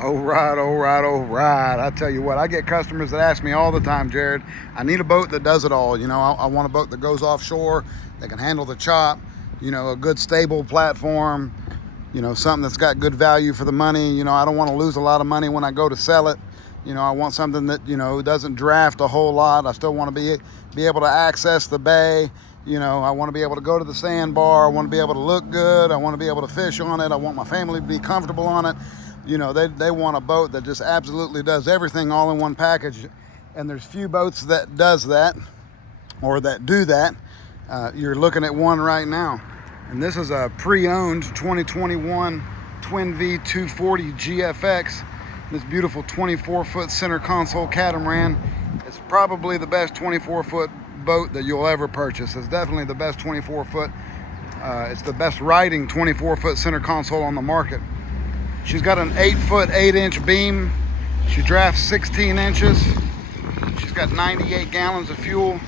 All right, all right, all right. I tell you what, I get customers that ask me all the time, Jared, I need a boat that does it all. You know, I want a boat that goes offshore, that can handle the chop, you know, a good stable platform, you know, something that's got good value for the money. You know, I don't want to lose a lot of money when I go to sell it. You know, I want something that, you know, doesn't draft a whole lot. I still want to be able to access the bay. You know, I want to be able to go to the sandbar. I want to be able to look good. I want to be able to fish on it. I want my family to be comfortable on it. You know, they want a boat that just absolutely does everything all in one package. And there's few boats that does that or that do that. You're looking at one right now. And this is a pre-owned 2021 Twin Vee 240 GFX. This beautiful 24-foot center console catamaran. It's probably the best 24-foot boat that you'll ever purchase. It's definitely the best 24-foot. It's the best riding 24-foot center console on the market. She's got an 8-foot 8-inch beam. She drafts 16 inches. She's got 98 gallons of fuel,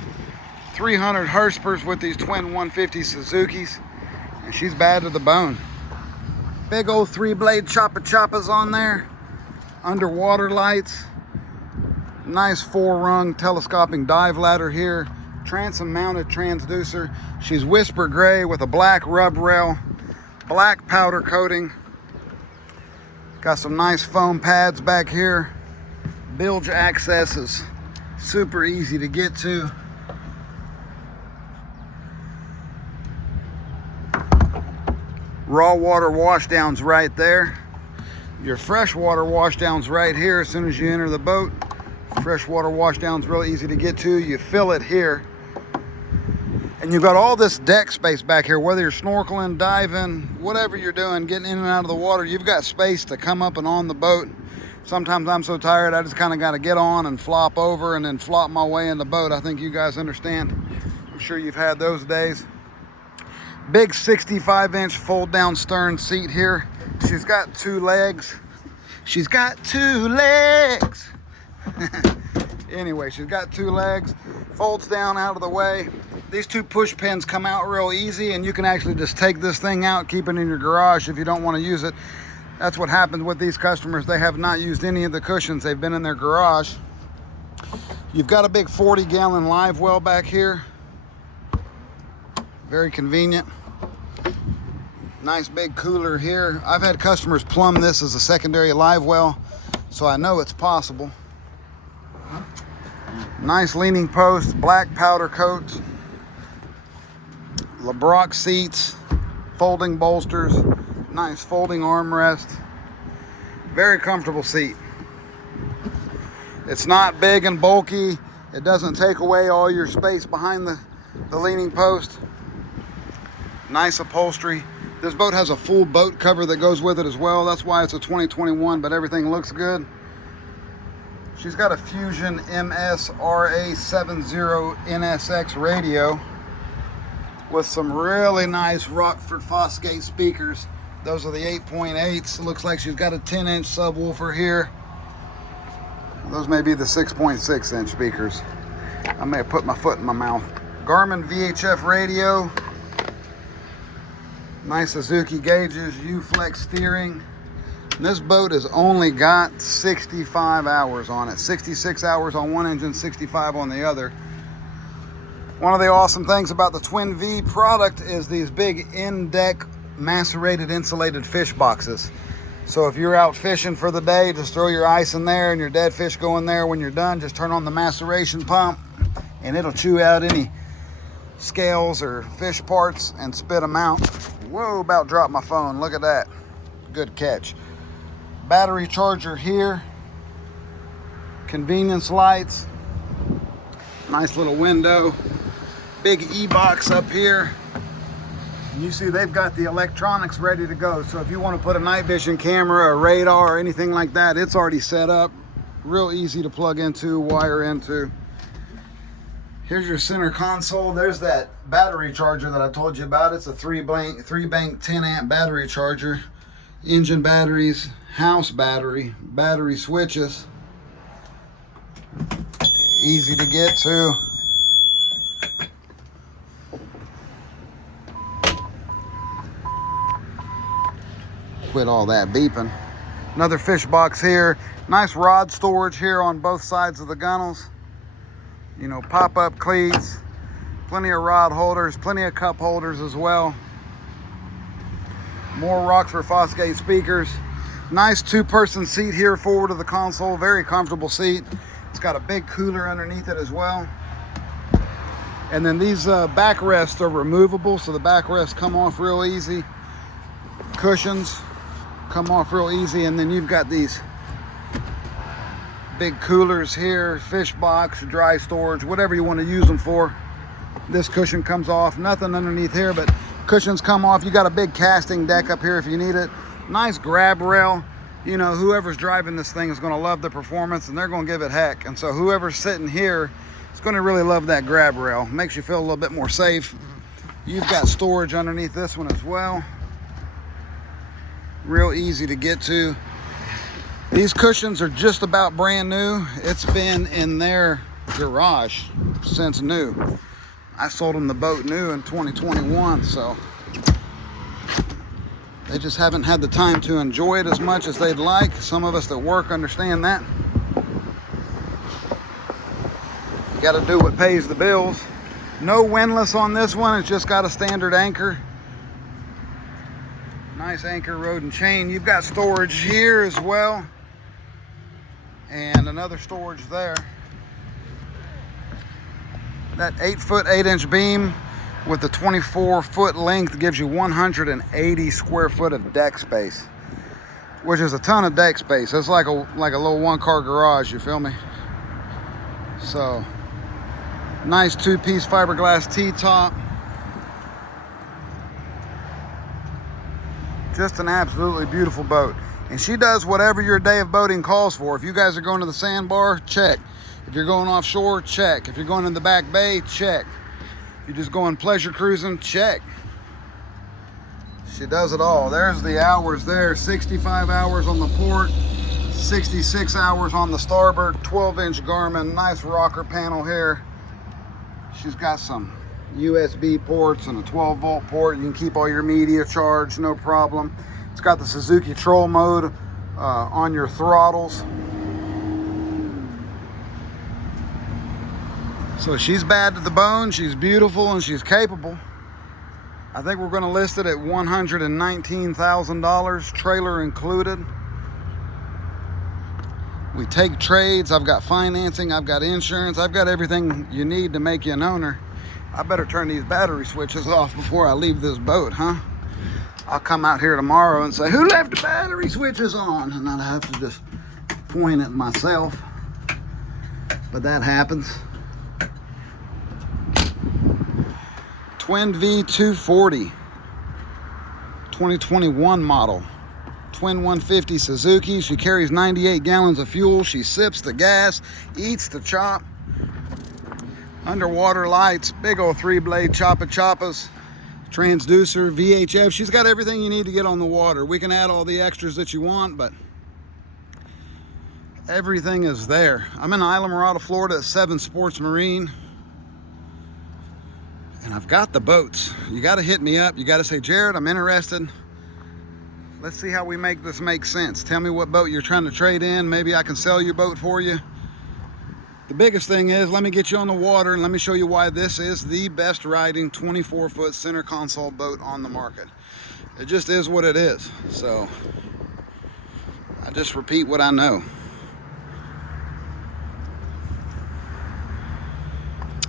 300 horsepower with these twin 150 Suzukis, and she's bad to the bone. Big old 3-blade choppas on there, underwater lights, nice 4-rung telescoping dive ladder here, transom mounted transducer. She's whisper gray with a black rub rail, black powder coating. Got some nice foam pads back here. Bilge access is super easy to get to. Raw water washdowns right there. Your freshwater washdowns right here as soon as you enter the boat. Freshwater washdowns really easy to get to. You fill it here. And you've got all this deck space back here, whether you're snorkeling, diving, whatever you're doing, getting in and out of the water, you've got space to come up and on the boat. Sometimes I'm so tired, I just kind of got to get on and flop over and then flop my way in the boat. I think you guys understand. I'm sure you've had those days. Big 65-inch fold-down stern seat here. She's got 2 legs. She's got 2 legs. Anyway, she's got 2 legs. Folds down out of the way. These 2 push pins come out real easy, and you can actually just take this thing out, keep it in your garage if you don't want to use it. That's what happens with these customers. They have not used any of the cushions. They've been in their garage. You've got a big 40-gallon live well back here. Very convenient. Nice big cooler here. I've had customers plumb this as a secondary live well, so I know it's possible. Nice leaning post, black powder coats, LeBrock seats, folding bolsters, nice folding armrest. Very comfortable seat. It's not big and bulky. It doesn't take away all your space behind the leaning post. Nice upholstery. This boat has a full boat cover that goes with it as well. That's why it's a 2021, but everything looks good. She's got a Fusion MS-RA70 NSX radio with some really nice Rockford Fosgate speakers. Those are the 8.8s. Looks like she's got a 10-inch subwoofer here. Those may be the 6.6-inch speakers. I may have put my foot in my mouth. Garmin VHF radio. Nice Suzuki gauges, U-Flex steering. And this boat has only got 65 hours on it. 66 hours on one engine, 65 on the other. One of the awesome things about the Twin Vee product is these big in-deck macerated insulated fish boxes. So if you're out fishing for the day, just throw your ice in there and your dead fish go in there. When you're done, just turn on the maceration pump and it'll chew out any scales or fish parts and spit them out. Whoa, about dropped my phone. Look at that. Good catch. Battery charger here. Convenience lights. Nice little window. Big e-box up here. And you see they've got the electronics ready to go. So if you want to put a night vision camera, a radar, or anything like that, it's already set up. Real easy to plug into, wire into. Here's your center console. There's that battery charger that I told you about. It's a 3-bank 10-amp battery charger. Engine batteries, house battery, battery switches. Easy to get to. Quit all that beeping. Another fish box here. Nice rod storage here on both sides of the gunnels. You know, pop-up cleats, plenty of rod holders, plenty of cup holders as well. More Rockford Fosgate speakers. Nice two-person seat here forward of the console. Very comfortable seat. It's got a big cooler underneath it as well. And then these backrests are removable, so the backrests come off real easy. Cushions come off real easy, and then you've got these big coolers here, fish box, dry storage, whatever you want to use them for. This cushion comes off. Nothing underneath here, but cushions come off. You got a big casting deck up here if you need it. Nice grab rail. You know, whoever's driving this thing is going to love the performance, and they're going to give it heck. And so whoever's sitting here is going to really love that grab rail. Makes you feel a little bit more safe. You've got storage underneath this one as well. Real easy to get to. These cushions are just about brand new. It's been in their garage since new. I sold them the boat new in 2021, so they just haven't had the time to enjoy it as much as they'd like. Some of us that work understand that. You got to do what pays the bills. No windlass on this one. It's just got a standard anchor. Nice anchor, rod and chain. You've got storage here as well. And another storage there. That 8-foot 8-inch beam with the 24-foot length gives you 180 square foot of deck space, which is a ton of deck space. It's like a little one-car garage, you feel me? So, nice two-piece fiberglass T top. Just an absolutely beautiful boat. And she does whatever your day of boating calls for. If you guys are going to the sandbar, check. If you're going offshore, check. If you're going in the back bay, check. If you're just going pleasure cruising, check. She does it all. There's the hours there. 65 hours on the port, 66 hours on the starboard, 12-inch Garmin, nice rocker panel here. She's got some USB ports and a 12-volt port. You can keep all your media charged, no problem. It's got the Suzuki troll mode on your throttles. So she's bad to the bone, she's beautiful, and she's capable. I think we're going to list it at $119,000, trailer included. We take trades. I've got financing, I've got insurance, I've got everything you need to make you an owner. I better turn these battery switches off before I leave this boat, huh? I'll come out here tomorrow and say, who left the battery switches on? And I'd have to just point at myself. But that happens. Twin Vee 240, 2021 model. Twin 150 Suzuki. She carries 98 gallons of fuel. She sips the gas, eats the chop. Underwater lights, big old 3-blade choppas, transducer, VHF. She's got everything you need to get on the water. We can add all the extras that you want, but everything is there. I'm in Islamorada, Florida at 7 Sports Marine. And I've got the boats. You got to hit me up. You got to say, Jared, I'm interested. Let's see how we make this make sense. Tell me what boat you're trying to trade in. Maybe I can sell your boat for you. The biggest thing is, let me get you on the water and let me show you why this is the best riding 24-foot center console boat on the market. It just is what it is. So I just repeat what I know.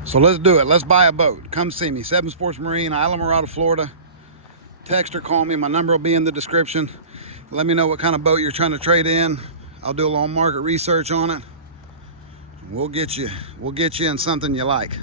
So let's do it. Let's buy a boat. Come see me. 7 Sports Marine, Islamorada, Florida. Text or call me. My number will be in the description. Let me know what kind of boat you're trying to trade in. I'll do a little market research on it. We'll get you in something you like.